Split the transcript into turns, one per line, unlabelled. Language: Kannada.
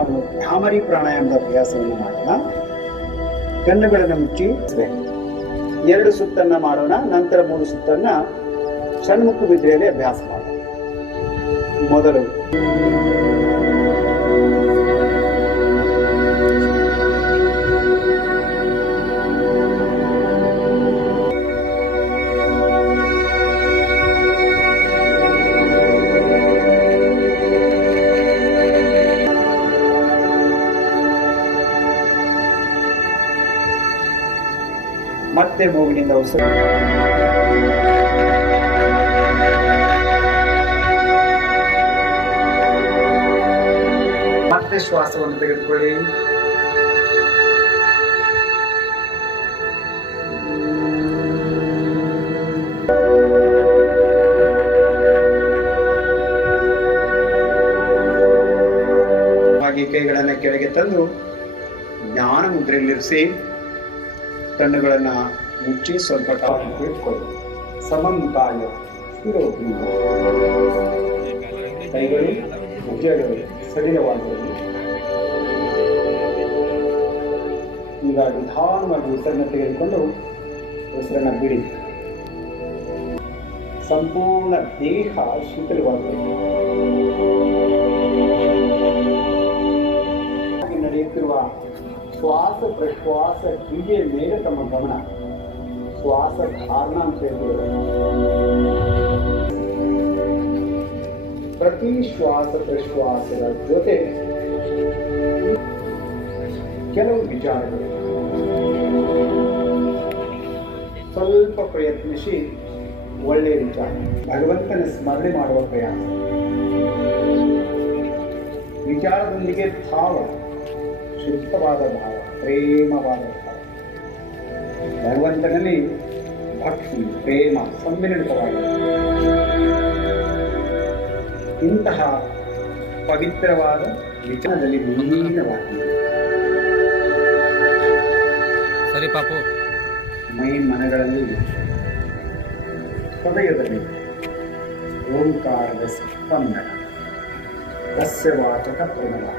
ಭ್ರಾಮರಿ ಪ್ರಾಣಾಯಾಮದ ಅಭ್ಯಾಸವನ್ನು ಮಾಡೋಣ. ಕಣ್ಣುಗಳನ್ನು ಮುಚ್ಚಿ. ಎರಡು ಸುತ್ತನ್ನ ಮಾಡೋಣ, ನಂತರ ಮೂರು ಸುತ್ತನ್ನ ಷಣ್ಮುಖ ಬಿದ್ರೆಯಲ್ಲಿ ಅಭ್ಯಾಸ ಮಾಡೋಣ. ಮೊದಲು ಮತ್ತೆ ಮೂಗಿನಿಂದ ಉಸಿರು. ಮತ್ತೆ ಶ್ವಾಸವನ್ನು ತೆಗೆದುಕೊಳ್ಳಿ. ಹಾಗೆ ಕೈಗಳನ್ನ ಕೆಳಗೆ ತಂದು ಜ್ಞಾನ ಮುದ್ರೆಯಲ್ಲಿರಿಸಿ ಕಣ್ಣುಗಳನ್ನ ಮುಚ್ಚಿ ಸ್ವಲ್ಪ ಕಾಲ ಇಟ್ಕೊಳ್ಳಿ ಸ್ಥಿರೋಗಿ ಕೈಗಳು ಉದ್ಯೋಗಗಳು ಸಡಿಲವಾಗಿರಲಿ ಈಗ ನಿಧಾನವಾಗಿ ಉಸಿರನ್ನ ತೆಗೆದುಕೊಂಡು ಉಸಿರನ್ನ ಬಿಡಿ. ಸಂಪೂರ್ಣ ದೇಹ ಶೀತಲವಾಗಬೇಕು ಶ್ವಾಸ, ಪ್ರಶ್ವಾಸ, ಹೀಗೆ ಮೇಲೆ ತಮ್ಮ ಗಮನ. ಶ್ವಾಸ ಧಾರಣ ಅಂತ ಪ್ರತಿ ಶ್ವಾಸ, ಪ್ರಶ್ವಾಸದ ಜೊತೆ ಕೆಲವು ವಿಚಾರಗಳು. ಸ್ವಲ್ಪ ಪ್ರಯತ್ನಿಸಿ, ಒಳ್ಳೆಯ ವಿಚಾರ. ಭಗವಂತನ ಸ್ಮರಣೆ ಮಾಡುವ ಪ್ರಯಾಸ. ವಿಚಾರದೊಂದಿಗೆ ಭಾವ. ಶುದ್ಧವಾದ ಭಾವ ಪ್ರೇಮವಾದ ಭಾವ. ಭಗವಂತನಲ್ಲಿ ಭಕ್ತಿ ಪ್ರೇಮ ಸಮ್ಮಿಳಿತವಾಗಿದೆ ಇಂತಹ ಪವಿತ್ರವಾದ ವಿಚಾರದಲ್ಲಿ ವಿಲೀನವಾಗಿದೆ.
ಸರಿ ಪಾಪು.
ಮೈ ಮನಗಳಲ್ಲಿ ಹೃದಯದಲ್ಲಿ ಓಂಕಾರದ ಸ್ಪಂದನ ರಸ್ಯವಾಚಕ ಪ್ರಣವ.